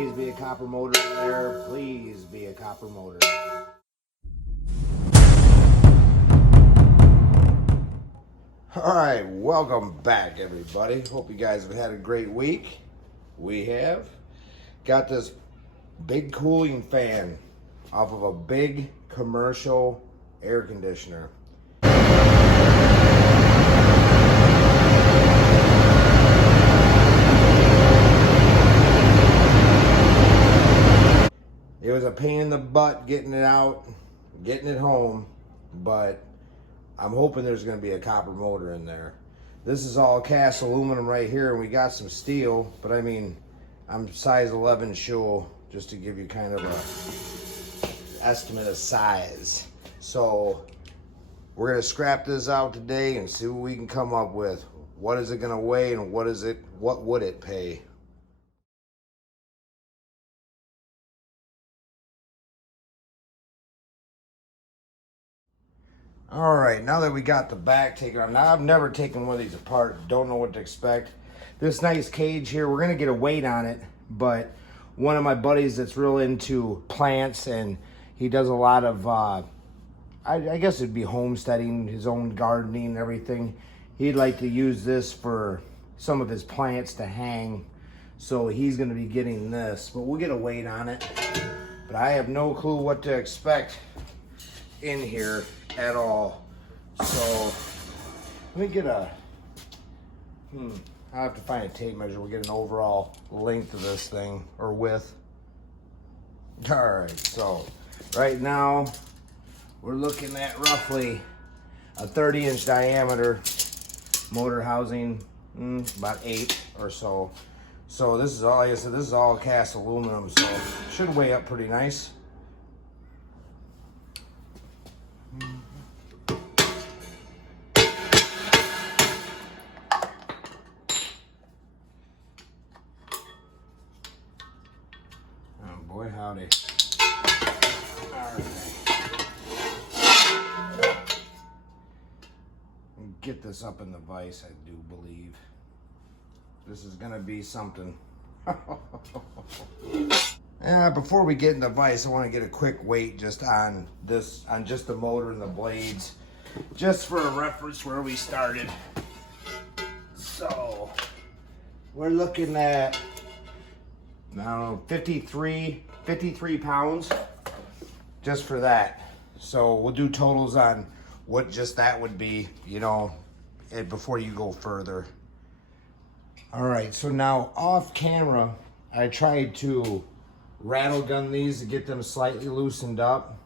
Please be a copper motor in there. Please be a copper motor. All right, welcome back, everybody. Hope you guys have had a great week. We have got this big cooling fan off of a big commercial air conditioner. It was a pain in the butt getting it out, getting it home, but I'm hoping there's going to be a copper motor in there. This is all cast aluminum right here, and we got some steel, but I mean, I'm size 11 show, just to give you kind of a estimate of size. So we're going to scrap this out today and see what we can come up with. What is it going to weigh, and what would it pay? All right, now that we got the back taken off, now I've never taken one of these apart, don't know what to expect. This nice cage here, we're gonna get a weight on it, but one of my buddies that's real into plants, and he does a lot of, I guess it'd be homesteading, his own gardening and everything. He'd like to use this for some of his plants to hang, so he's gonna be getting this, but we'll get a weight on it. But I have no clue what to expect in here at all. So let me get I'll have to find a tape measure. We'll get an overall length of this thing, or width. All right, so right now we're looking at roughly a 30-inch diameter motor housing, about 8 or so. So this is all, like I said, this is all cast aluminum, so it should weigh up pretty nice. Boy, howdy. All right. Get this up in the vise, I do believe. This is gonna be something. Before we get in the vise, I want to get a quick weight just on this, on just the motor and the blades, just for a reference where we started. So we're looking at, I don't know, 53 pounds just for that. So we'll do totals on what just that would be, you know, before you go further. All right, so now off camera, I tried to rattle gun these to get them slightly loosened up,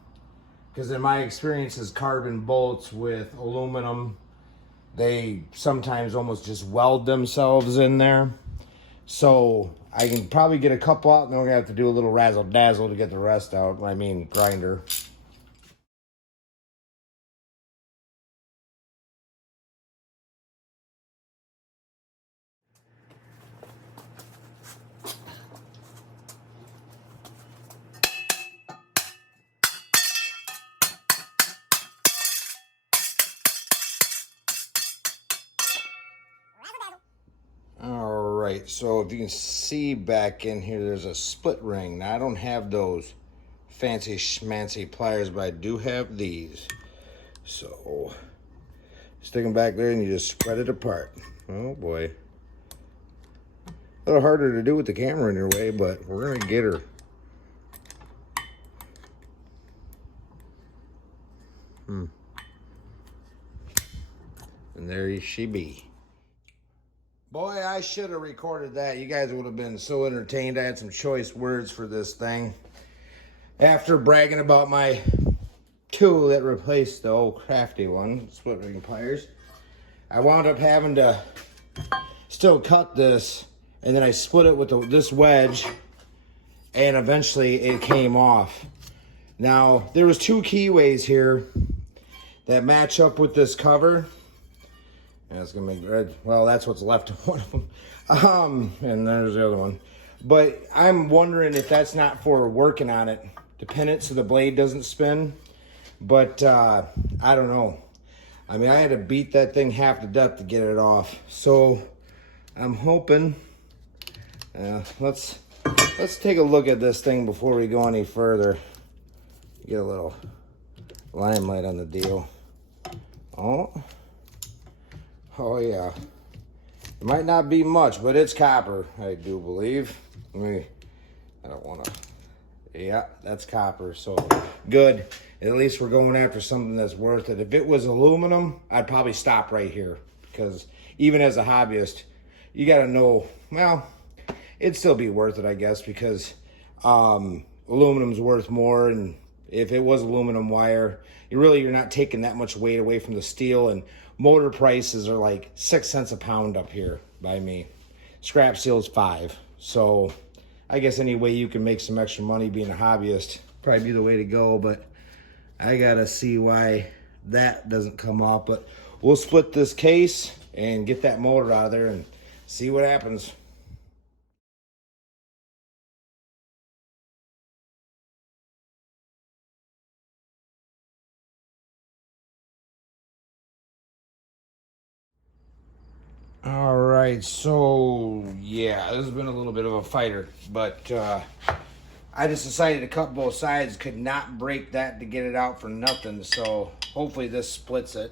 because in my experience as carbon bolts with aluminum, they sometimes almost just weld themselves in there. So I can probably get a couple out, and then we're gonna have to do a little razzle dazzle to get the rest out. I mean, grinder. All right, so if you can see back in here, there's a split ring. Now, I don't have those fancy schmancy pliers, but I do have these. So stick them back there and you just spread it apart. Oh boy. A little harder to do with the camera in your way, but we're gonna get her. And there she be. Boy, I should have recorded that. You guys would have been so entertained. I had some choice words for this thing. After bragging about my tool that replaced the old crafty one, split ring pliers, I wound up having to still cut this, and then I split it with this wedge, and eventually it came off. Now, there was 2 keyways here that match up with this cover. And it's gonna make red. Well, that's what's left of one of them. And there's the other one. But I'm wondering if that's not for working on it to pin it so the blade doesn't spin. But I don't know. I mean, I had to beat that thing half to death to get it off. So I'm hoping, let's let's take a look at this thing before we go any further. Get a little limelight on the deal. Oh yeah. It might not be much, but it's copper, I do believe. I don't want to. Yeah, that's copper, so good. At least we're going after something that's worth it. If it was aluminum, I'd probably stop right here, because even as a hobbyist, you got to know, well, it'd still be worth it, I guess, because aluminum's worth more, and if it was aluminum wire, you're not taking that much weight away from the steel, and motor prices are like 6 cents a pound up here by me. Scrap steel's 5, so I guess any way you can make some extra money being a hobbyist, probably be the way to go, but I gotta see why that doesn't come off. But we'll split this case and get that motor out of there and see what happens. All right, so yeah, this has been a little bit of a fighter, but I just decided to cut both sides. Could not break that to get it out for nothing, so hopefully this splits it.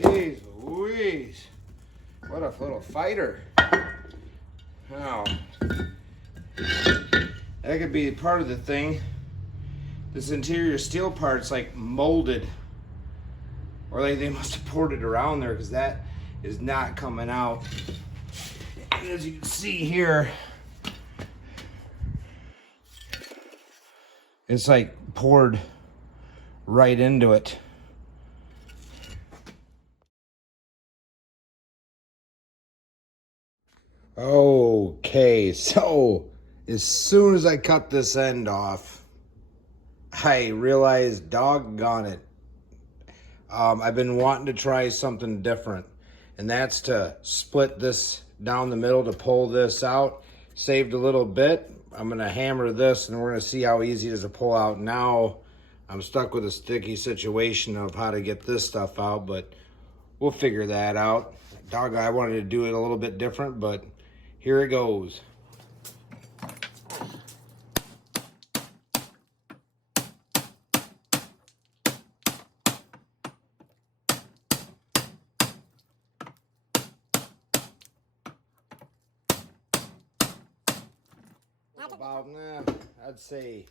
Jeez Louise, what a little fighter. Now, that could be part of the thing. This interior steel part's like molded, or they must have poured it around there, because that is not coming out. And as you can see here, it's like poured right into it. Okay, so as soon as I cut this end off, I realized, doggone it, I've been wanting to try something different, and that's to split this down the middle to pull this out. Saved a little bit. I'm gonna hammer this, and we're gonna see how easy it is to pull out. Now I'm stuck with a sticky situation of how to get this stuff out, but we'll figure that out. Doggone, I wanted to do it a little bit different, but here it goes. About, I'd say,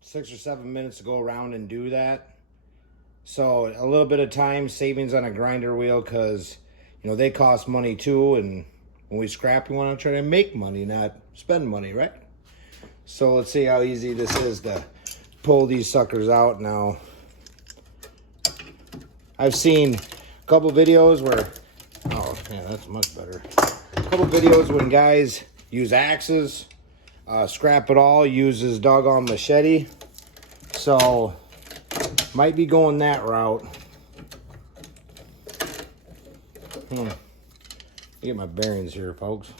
6 or 7 minutes to go around and do that. So a little bit of time savings on a grinder wheel, because they cost money too, and when we scrap, we want to try to make money, not spend money, right? So let's see how easy this is to pull these suckers out now. I've seen a couple videos where, oh yeah, that's much better. A couple videos when guys use axes, Scrap It All uses doggone machete. So might be going that route. Get my bearings here, folks.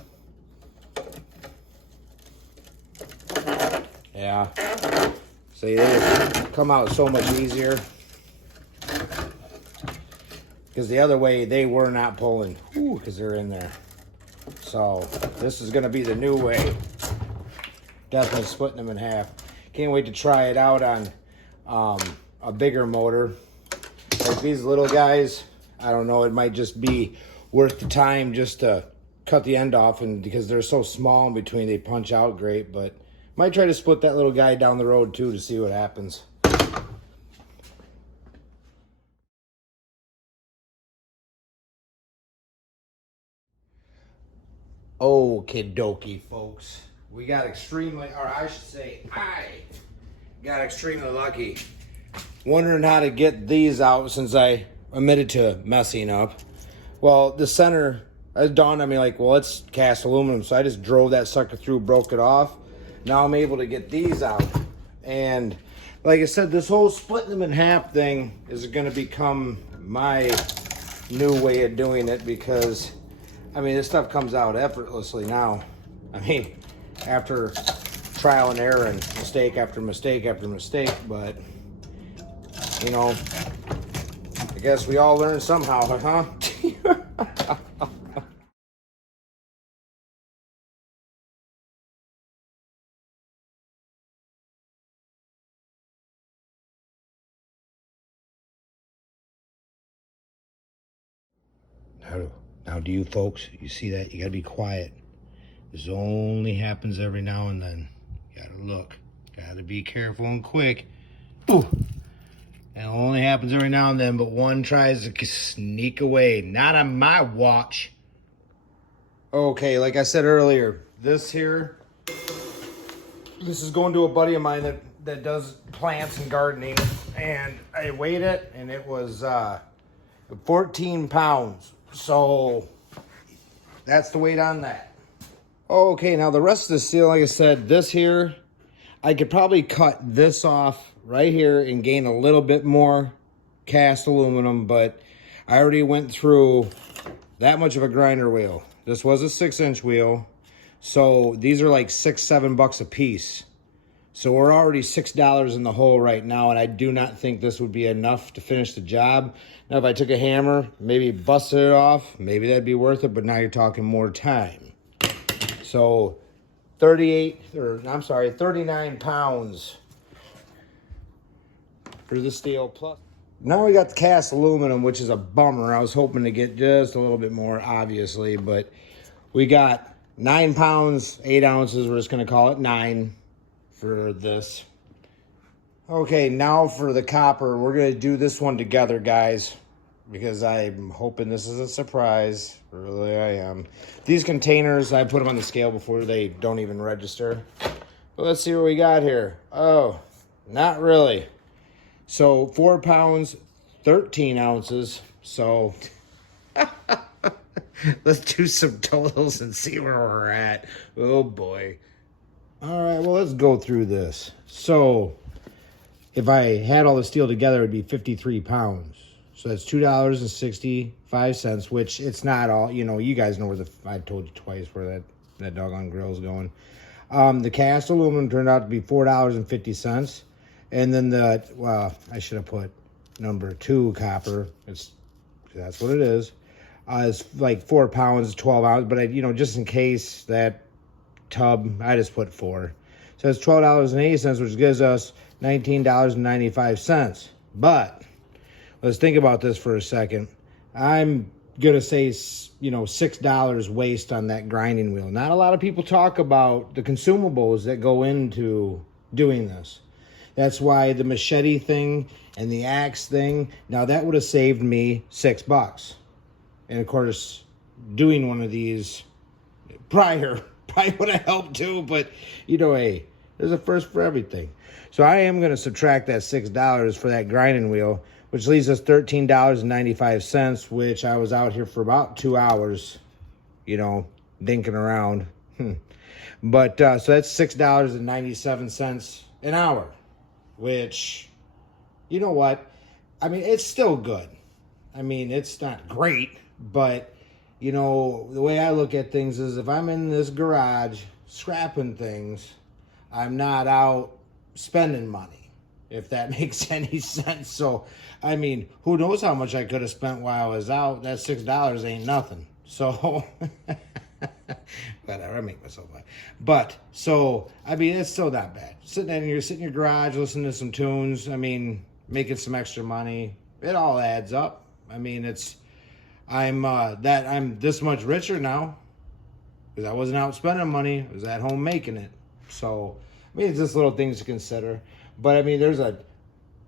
Yeah. See, they come out so much easier. Because the other way, they were not pulling. Because they're in there. So this is going to be the new way. Definitely splitting them in half. Can't wait to try it out on a bigger motor. Like these little guys, I don't know, it might just be worth the time just to cut the end off, and because they're so small in between, they punch out great. But might try to split that little guy down the road too to see what happens. Okie dokie, folks. We got extremely, or I should say, I got extremely lucky. Wondering how to get these out since I admitted to messing up. Well, the center, it dawned on me like, well, it's cast aluminum. So I just drove that sucker through, broke it off. Now I'm able to get these out. And like I said, this whole splitting them in half thing is going to become my new way of doing it because, I mean, this stuff comes out effortlessly now. I mean, after trial and error and mistake after mistake after mistake, but, you know, I guess we all learn somehow, huh? Now, do you folks, you see that? You gotta be quiet. This only happens every now and then. You gotta look. Gotta be careful and quick. Ooh. It only happens every now and then, but one tries to sneak away. Not on my watch. Okay, like I said earlier, this is going to a buddy of mine that does plants and gardening, and I weighed it, and it was 14 pounds. So that's the weight on that. Okay, now the rest of the steel, like I said, this here, I could probably cut this off right here and gain a little bit more cast aluminum, but I already went through that much of a grinder wheel. This was a 6-inch wheel, so these are like $6-7 a piece. So we're already $6 in the hole right now, and I do not think this would be enough to finish the job. Now, if I took a hammer, maybe busted it off, maybe that'd be worth it, but now you're talking more time. So 39 pounds for the steel plus. Now we got the cast aluminum, which is a bummer. I was hoping to get just a little bit more, obviously, but we got 9 pounds, 8 ounces. We're just gonna call it 9 for this. Okay, now for the copper. We're gonna do this one together, guys, because I'm hoping this is a surprise. Really, I am. These containers, I put them on the scale before they don't even register. But let's see what we got here. Oh, not really. So 4 pounds, 13 ounces. So let's do some totals and see where we're at. Oh boy. All right, well, let's go through this. So if I had all the steel together, it'd be 53 pounds. So that's $2.65, which it's not all, you know, you guys know where I told you twice where that doggone grill's going. The cast aluminum turned out to be $4.50. And then I should have put number 2 copper. That's what it is. It's like 4 pounds, 12 ounces, but just in case that tub, I just put 4. So it's $12.80, which gives us $19.95. But let's think about this for a second. I'm gonna say, $6 waste on that grinding wheel. Not a lot of people talk about the consumables that go into doing this. That's why the machete thing and the axe thing, now that would have saved me $6. And of course, doing one of these prior probably would have helped too, but hey, there's a first for everything. So I am going to subtract that $6 for that grinding wheel, which leaves us $13.95, which I was out here for about 2 hours, dinking around. But so that's $6.97 an hour, which, you know what? I mean, it's still good. I mean, it's not great, but the way I look at things is if I'm in this garage scrapping things, I'm not out spending money, if that makes any sense. So, I mean, who knows how much I could have spent while I was out. That $6 ain't nothing. So, whatever, I make myself laugh. But, so, I mean, it's still not bad. Sitting in your garage, listening to some tunes, I mean, making some extra money, it all adds up. I mean, I'm this much richer now because I wasn't out spending money. I was at home making it. So, I mean, it's just little things to consider. But, I mean, there's a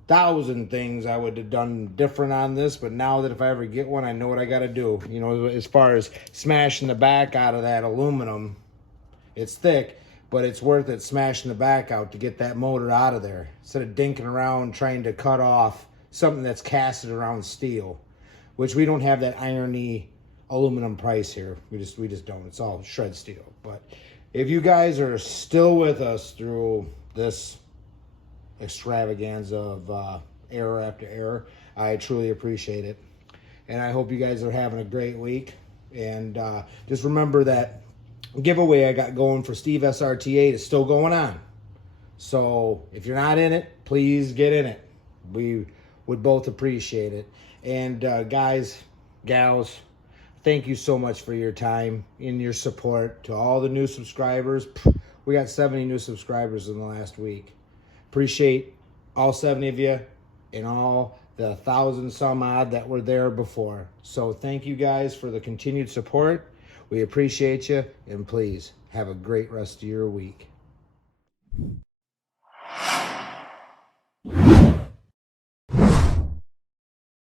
1,000 things I would have done different on this, but now that if I ever get one, I know what I got to do. You know, as far as smashing the back out of that aluminum, it's thick, but it's worth it smashing the back out to get that motor out of there instead of dinking around trying to cut off something that's casted around steel, which we don't have that irony aluminum price here. We just don't. It's all shred steel. But if you guys are still with us through this extravaganza of error after error, I truly appreciate it. And I hope you guys are having a great week. And just remember that giveaway I got going for Steve SRT8 is still going on. So if you're not in it, please get in it. We would both appreciate it. And guys, gals, thank you so much for your time and your support. To all the new subscribers, we got 70 new subscribers in the last week. Appreciate all 70 of you and all the 1,000 some odd that were there before. So thank you guys for the continued support. We appreciate you, and please have a great rest of your week.